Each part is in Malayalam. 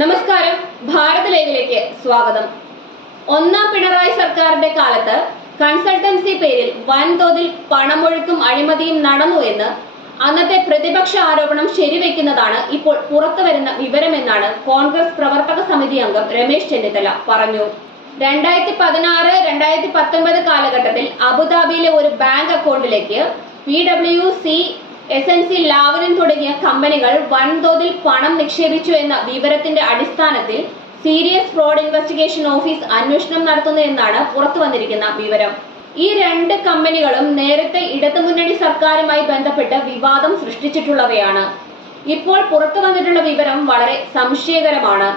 നമസ്കാരം, ഭാരത് ലൈവിലേക്ക് സ്വാഗതം. ഒന്നാം പിണറായി സർക്കാരിന്റെ കാലത്ത് കൺസൾട്ടൻസി പേരിൽ വൻതോതിൽ പണമൊഴുക്കും അഴിമതിയും നടന്നു എന്ന് അന്നത്തെ പ്രതിപക്ഷ ആരോപണം ശരിവെക്കുന്നതാണ് ഇപ്പോൾ പുറത്തുവരുന്ന വിവരമെന്നാണ് കോൺഗ്രസ് പ്രവർത്തക സമിതി അംഗം രമേശ് ചെന്നിത്തല പറഞ്ഞു. 2016-2019 കാലഘട്ടത്തിൽ അബുദാബിയിലെ ഒരു ബാങ്ക് അക്കൗണ്ടിലേക്ക് PwC, SNC ലാവലിൻ തുടങ്ങിയ കമ്പനികൾ വൻതോതിൽ പണം നിക്ഷേപിച്ചു എന്ന വിവരത്തിന്റെ അടിസ്ഥാനത്തിൽ സീരിയസ് ഫ്രോഡ് ഇൻവെസ്റ്റിഗേഷൻ ഓഫീസ് അന്വേഷണം നടത്തുന്നു എന്നാണ് പുറത്തു വന്നിരിക്കുന്ന വിവരം. ഈ രണ്ട് കമ്പനികളും നേരത്തെ ഇടതുമുന്നണി സർക്കാരുമായി ബന്ധപ്പെട്ട് വിവാദം സൃഷ്ടിച്ചിട്ടുള്ളവയാണ്. ഇപ്പോൾ പുറത്തു വന്നിട്ടുള്ള വിവരം വളരെ സംശയകരമാണ്.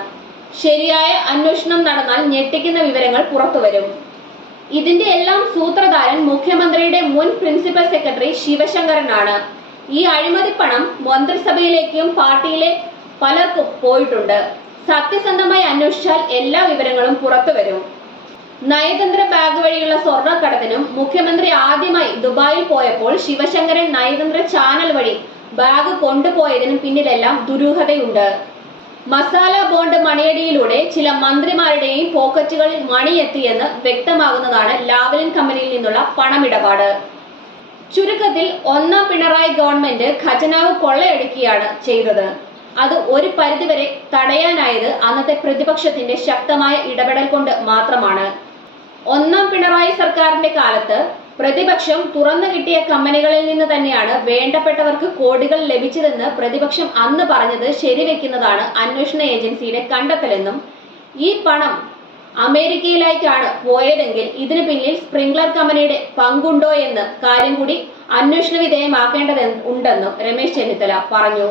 ശരിയായ അന്വേഷണം നടന്നാൽ ഞെട്ടിക്കുന്ന വിവരങ്ങൾ പുറത്തുവരും. ഇതിന്റെ എല്ലാം സൂത്രധാരൻ മുഖ്യമന്ത്രിയുടെ മുൻ പ്രിൻസിപ്പൽ സെക്രട്ടറി ശിവശങ്കരനാണ്. ഈ അഴിമതി പണം മന്ത്രിസഭയിലേക്കും പാർട്ടിയിലെ പലർക്കും പോയിട്ടുണ്ട്. സത്യസന്ധമായി അന്വേഷിച്ചാൽ എല്ലാ വിവരങ്ങളും പുറത്തുവരും. നയതന്ത്ര ബാഗ് വഴിയുള്ള സ്വർണ്ണക്കടത്തിനും മുഖ്യമന്ത്രി ആദ്യമായി ദുബായിൽ പോയപ്പോൾ ശിവശങ്കരൻ നയതന്ത്ര ചാനൽ വഴി ബാഗ് കൊണ്ടുപോയതിനും പിന്നിലെല്ലാം ദുരൂഹതയുണ്ട്. മസാല ബോണ്ട് മണിയടിയിലൂടെ ചില മന്ത്രിമാരുടെയും പോക്കറ്റുകളിൽ മണിയെത്തിയെന്ന് വ്യക്തമാകുന്നതാണ് ലാവലിൻ കമ്പനിയിൽ നിന്നുള്ള പണമിടപാട്. ചുരുക്കത്തിൽ ഒന്നാം പിണറായി ഗവൺമെന്റ് ഖജനാവ് കൊള്ളയടിക്കുകയാണ് ചെയ്തത്. അത് ഒരു പരിധിവരെ തടയാനായത് അന്നത്തെ പ്രതിപക്ഷത്തിന്റെ ശക്തമായ ഇടപെടൽ കൊണ്ട് മാത്രമാണ്. ഒന്നാം പിണറായി സർക്കാരിന്റെ കാലത്ത് പ്രതിപക്ഷം തുറന്നു കിട്ടിയ കമ്പനികളിൽ നിന്ന് തന്നെയാണ് വേണ്ടപ്പെട്ടവർക്ക് കോടികൾ ലഭിച്ചതെന്ന് പ്രതിപക്ഷം അന്ന് പറഞ്ഞത് ശരിവെക്കുന്നതാണ് അന്വേഷണ ഏജൻസിയുടെ കണ്ടെത്തലെന്നും ഈ പണം അമേരിക്കയിലേക്കാണ് പോയതെങ്കിൽ ഇതിന് പിന്നിൽ സ്പ്രിംഗ്ലർ കമ്പനിയുടെ പങ്കുണ്ടോ എന്ന കാര്യം കൂടി അന്വേഷണ വിധേയമാക്കേണ്ടതുണ്ടെന്നും രമേശ് ചെന്നിത്തല പറഞ്ഞു.